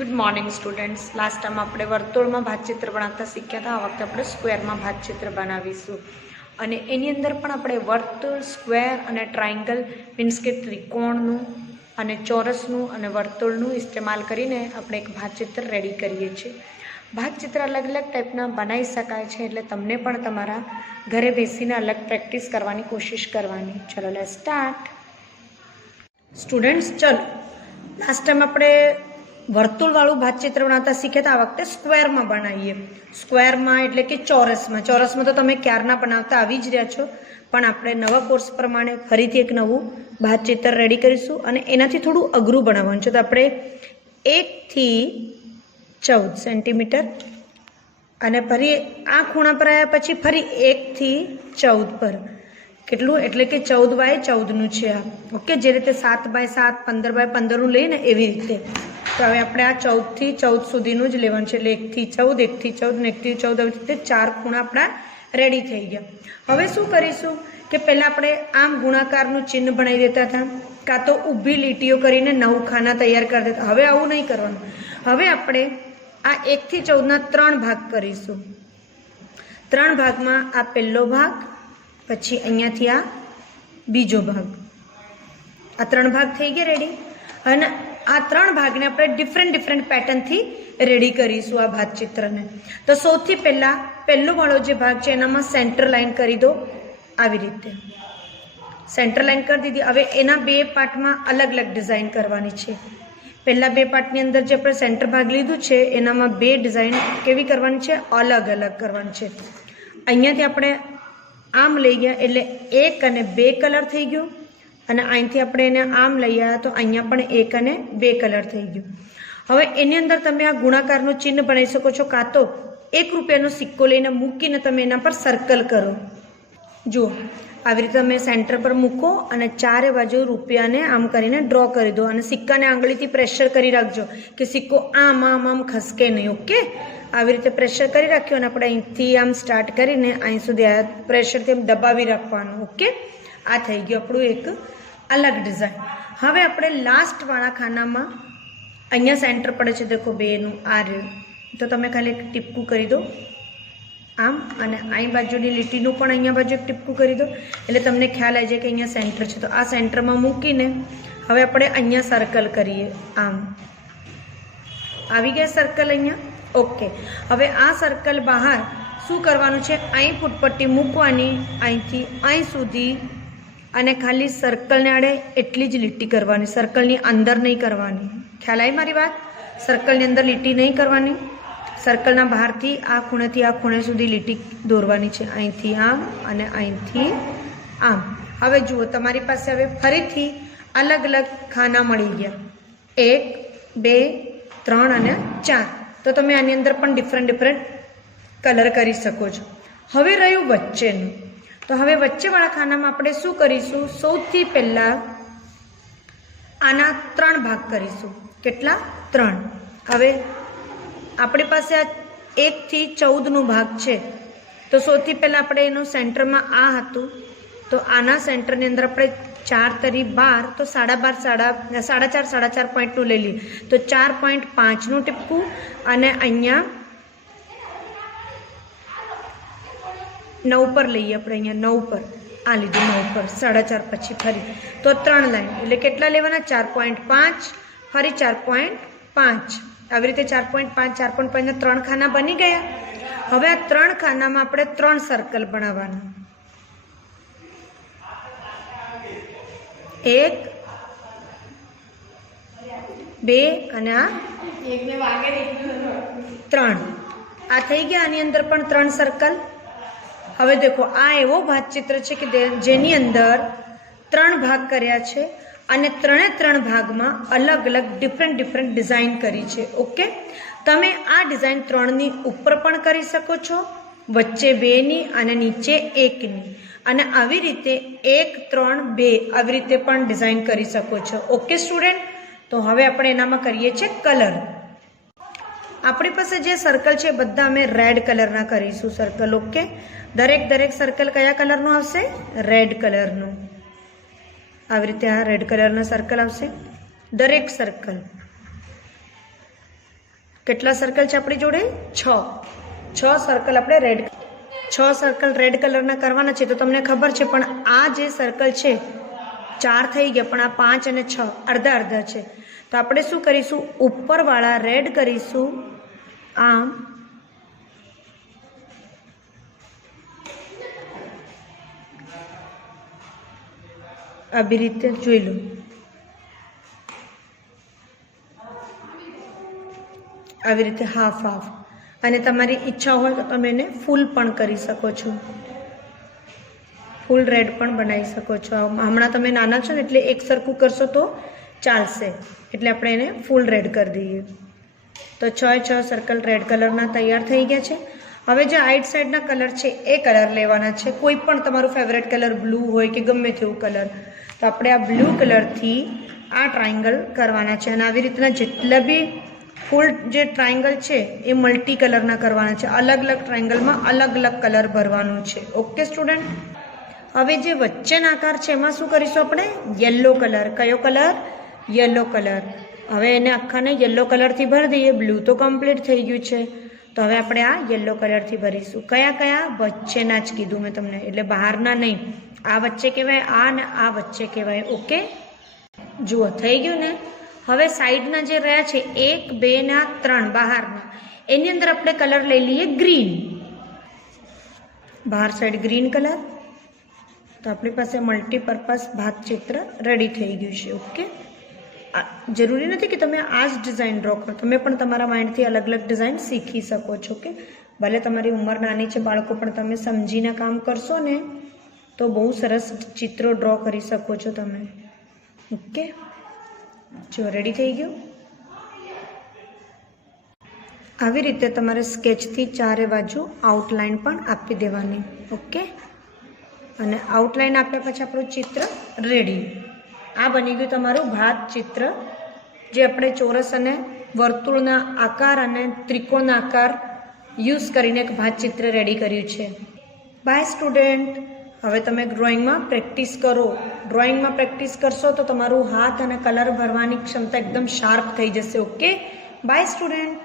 Good morning students. Last time આપણે વર્તુળમાં ભાતચિત્ર બનાવતા શીખ્યા હતા. આ વખતે આપણે સ્ક્વેરમાં ભાતચિત્ર બનાવીશું અને એની અંદર પણ આપણે વર્તુળ, સ્ક્વેર અને ટ્રાયંગલ મીન્સ કે ત્રિકોણનું અને ચોરસનું અને વર્તુળનું ઇસ્તેમાલ કરીને આપણે એક ભાતચિત્ર રેડી કરીએ છીએ. ભાતચિત્ર અલગ અલગ ટાઈપના બનાવી શકાય છે, એટલે તમને પણ તમારા ઘરે બેસીને અલગ પ્રેક્ટિસ કરવાની કોશિશ કરવાની. ચલો લેટ્સ સ્ટાર્ટ. સ્ટુડન્ટ્સ, ચલો લાસ્ટ ટાઈમ આપણે વર્તુળવાળું ભાતચિત્ર બનાવતા શીખ્યા હતા. આ વખતે સ્ક્વેરમાં બનાવીએ. સ્ક્વેરમાં એટલે કે ચોરસમાં. ચોરસમાં તો તમે ક્યારના બનાવતા આવી જ રહ્યા છો, પણ આપણે નવા કોર્સ પ્રમાણે ફરીથી એક નવું ભાતચિત્ર રેડી કરીશું અને એનાથી થોડું અઘરું બનાવવાનું છે. તો આપણે 1 થી 14 સેન્ટીમીટર અને ફરી આ ખૂણા પર આવ્યા પછી ફરી 1 થી 14 પર કેટલું, એટલે કે 14x14નું છે આ. ઓકે, જે રીતે 7x7, 15x15નું લઈએ ને એવી રીતે. તો હવે આપણે આ 14 થી 14 સુધીનું જ લેવાનું છે, એટલે 1 થી 14, 1 થી 14 ને 1 થી 14, આવી રીતે 4 ખૂણા આપણા રેડી થઈ ગયા. હવે શું કરીશું કે પહેલાં આપણે આમ ગુણાકારનું ચિહ્ન બનાવી દેતા હતા, કાં તો ઊભી લીટીઓ કરીને 9 ખાના તૈયાર કરી દેતા. હવે આવું નહીં કરવાનું. હવે આપણે આ 1 થી 14ના 3 ભાગ કરીશું. 3 ભાગમાં આ પહેલો ભાગ, પછી અહીંયાથી આ બીજો ભાગ, આ 3 ભાગ થઈ ગયા રેડી. અને આ 3 ભાગને આપણે ડિફરન્ટ પેટર્નથી રેડી કરીશું આ ભાતચિત્રને. તો સૌથી પહેલાં પહેલો વાળો જે ભાગ છે એનામાં સેન્ટર લાઈન કરી દો. આવી રીતે સેન્ટર લાઈન કરી દીધી. હવે એના 2 પાર્ટમાં અલગ અલગ ડિઝાઇન કરવાની છે. પહેલાં 2 પાર્ટની અંદર જે આપણે સેન્ટર ભાગ લીધું છે એનામાં 2 ડિઝાઇન કેવી કરવાની છે, અલગ અલગ કરવાની છે. અહીંયાથી આપણે આમ લઈ ગયા એટલે 1 અને 2 કલર થઈ ગયો, અને અહીંથી આપણે એને આમ લઈ આવ્યા તો અહીંયા પણ 1 અને 2 કલર થઈ ગયું. હવે એની અંદર તમે આ ગુણાકારનું ચિહ્ન બનાવી શકો છો, કાં તો 1 રૂપિયાનો સિક્કો લઈને મૂકીને તમે એના પર સર્કલ કરો. જુઓ, આવી રીતે તમે સેન્ટર પર મૂકો અને ચારે બાજુ રૂપિયાને આમ કરીને ડ્રો કરી દો અને સિક્કાને આંગળીથી પ્રેશર કરી રાખજો કે સિક્કો આમ આમ આમ ખસકે નહીં. ઓકે, આવી રીતે પ્રેશર કરી રાખ્યો અને આપણે અહીંથી આમ સ્ટાર્ટ કરીને અહીં સુધી આ પ્રેશરથી આમ દબાવી રાખવાનું. ઓકે, આ થઈ ગયું આપણું એક અલગ ડિઝાઇન. હવે આપણે લાસ્ટવાળા ખાનામાં અહીંયા સેન્ટર પડે છે, દેખો 2નું આ રહ્યું, તો તમે ખાલી એક ટીપકું કરી દો આમ, અને અહીં બાજુની લીટીનું પણ અહીંયા બાજુ એક ટીપકું કરી દો, એટલે તમને ખ્યાલ આવી જાય કે અહીંયા સેન્ટર છે. તો આ સેન્ટરમાં મૂકીને હવે આપણે અહીંયા સર્કલ કરીએ. આમ આવી ગયા સર્કલ અહીંયા. ઓકે, હવે આ સર્કલ બહાર શું કરવાનું છે, અહીં ફૂટપટ્ટી મૂકવાની અહીંથી અહીં સુધી, અને ખાલી સર્કલને આડે એટલી જ લીટી કરવાની, સર્કલની અંદર નહીં કરવાની. ખ્યાલ આવી મારી વાત? સર્કલની અંદર લીટી નહીં કરવાની, સર્કલના બહારથી આ ખૂણેથી આ ખૂણે સુધી લીટી દોરવાની છે, અહીંથી આમ અને અહીંથી આમ. હવે જુઓ, તમારી પાસે હવે ફરીથી અલગ અલગ ખાના મળી ગયા, 1, 2, 3 અને 4. તો તમે આની અંદર પણ ડિફરન્ટ કલર કરી શકો છો. હવે રહ્યું વચ્ચેનું. તો હવે વચ્ચેવાળા ખાનામાં આપણે શું કરીશું, સૌથી પહેલાં આના 3 ભાગ કરીશું. કેટલા? 3. હવે આપણી પાસે આ 1 થી 14નું ભાગ છે, તો સૌથી પહેલાં આપણે એનું સેન્ટરમાં આ હતું, તો આના સેન્ટરની અંદર આપણે 4 તરી 12, તો 12.5, 4.5 પોઈન્ટનું લઈ લઈએ તો 4.5નું ટીપકું, અને અહીંયા 9 પર લઈએ આપણે, અહીંયા 9 પર આ લીધું, 9 પર 4.5 પછી ફરી તો 3 લાઈન, એટલે કેટલા લેવાના, 4.5 ફરી 4.5. આવી રીતે 4.5 4.5 3 ખાના બની ગયા. હવે આ 3 ખાનામાં આપણે 3 સર્કલ બનાવવાના. 1, 2 અને આ 3. આ થઈ ગયા. આની અંદર પણ 3 સર્કલ. હવે દેખો, આ એવો ભાતચિત્ર છે કે જેની અંદર 3 ભાગ કર્યા છે અને 3 ભાગમાં અલગ અલગ ડિફરન્ટ ડિઝાઇન કરી છે. ઓકે, તમે આ ડિઝાઇન 3ની ઉપર પણ કરી શકો છો, વચ્ચે 2ની અને નીચે 1ની, અને આવી રીતે 1, 3, 2 આવી રીતે પણ ડિઝાઇન કરી શકો છો. ઓકે સ્ટુડન્ટ, તો હવે આપણે એનામાં કરીએ છીએ કલર. આપણી પાસે જે સર્કલ છે બધા અમે રેડ કલરના કરીશું સર્કલ. ઓકે, દરેક સર્કલ કયા કલરનું આવશે? રેડ કલરનું. આવી રીતે આ રેડ કલરના સર્કલ આવશે દરેક સર્કલ. કેટલા સર્કલ છે આપણી જોડે? 6 સર્કલ આપણે રેડ 6 સર્કલ રેડ કલરના કરવાના છે. તો તમને ખબર છે પણ આ જે સર્કલ છે 4 થઈ ગયા, પણ આ 5 અને 6 અડધા અડધા છે. તો આપણે શું કરીશું? ઉપરવાળા રેડ કરીશું આમ, આવી રીતે જોઈ લો. આવી રીતે હાફ હાફ. અને તમારી ઈચ્છા હોય તો તમે એને ફૂલ પણ કરી શકો છો, ફૂલ રેડ પણ બનાવી શકો છો. હમણાં તમે નાના છો ને એટલે એક સરખું કરશો તો ચાલશે, એટલે આપણે એને ફૂલ રેડ કરી દઈએ. તો 6 સર્કલ રેડ કલરના તૈયાર થઈ ગયા છે. હવે જે આઈટ સાઈડના કલર છે એ કલર લેવાના છે. કોઈ પણ તમારું ફેવરેટ કલર બ્લુ હોય કે ગમે તેવું કલર. તો આપણે આ બ્લુ કલરથી આ ટ્રાયંગલ કરવાના છે. અને આવી રીતના જેટલા બી ફૂલ જે ટ્રાયંગલ છે એ મલ્ટી કલરના કરવાના છે. અલગ અલગ ટ્રાયંગલમાં અલગ અલગ કલર ભરવાનું છે. Okay student? હવે જે વચ્ચેના આકાર છે એમાં શું કરીશું આપણે? Yellow colour. કયો કલર? Yellow colour. હવે એને આખાને યલો કલરથી ભરી દઈએ. બ્લુ તો કમ્પ્લીટ થઈ ગયું છે, તો હવે આપણે આ યલો કલરથી ભરીશું. કયા કયા? વચ્ચેના જ કીધું મેં તમને, એટલે બહારના નહીં. આ વચ્ચે કહેવાય, આ ને આ વચ્ચે કહેવાય. ઓકે, જુઓ થઈ ગયું ને. હવે સાઈડના જે રહ્યા છે 1 2 ને 3 બહારના, એની અંદર આપણે કલર લઈ લઈએ ગ્રીન. બહાર સાઈડ ગ્રીન કલર. તો આપણી પાસે મલ્ટીપર્પઝ ભાત ચિત્ર રેડી થઈ ગયું છે. ઓકે, જરૂરી નથી કે તમે આ જ ડિઝાઇન ડ્રો કરો, તમે પણ તમારા માઇન્ડથી અલગ અલગ ડિઝાઇન શીખી શકો છો. કે ભલે તમારી ઉંમર નાની છે બાળકો, પણ તમે સમજીને કામ કરશો ને તો બહુ સરસ ચિત્રો ડ્રો કરી શકો છો તમે. ઓકે, જો રેડી થઈ ગયું. આવી રીતે તમારે સ્કેચથી ચારે બાજુ આઉટલાઇન પણ આપી દેવાની. ઓકે, અને આઉટલાઇન આપ્યા પછી આપણું ચિત્ર રેડી. આ બની ગયું તમારું ભાત ચિત્ર, જે આપણે ચોરસ અને વર્તુળના આકાર અને ત્રિકોણના આકાર યુઝ કરીને એક ભાત ચિત્ર રેડી કર્યું છે. Bye student. હવે તમે ડ્રોઈંગમાં પ્રેક્ટિસ કરો. ડ્રોઈંગમાં પ્રેક્ટિસ કરશો તો તમારું હાથ અને કલર ભરવાની ક્ષમતા એકદમ શાર્પ થઈ જશે. Okay, bye student.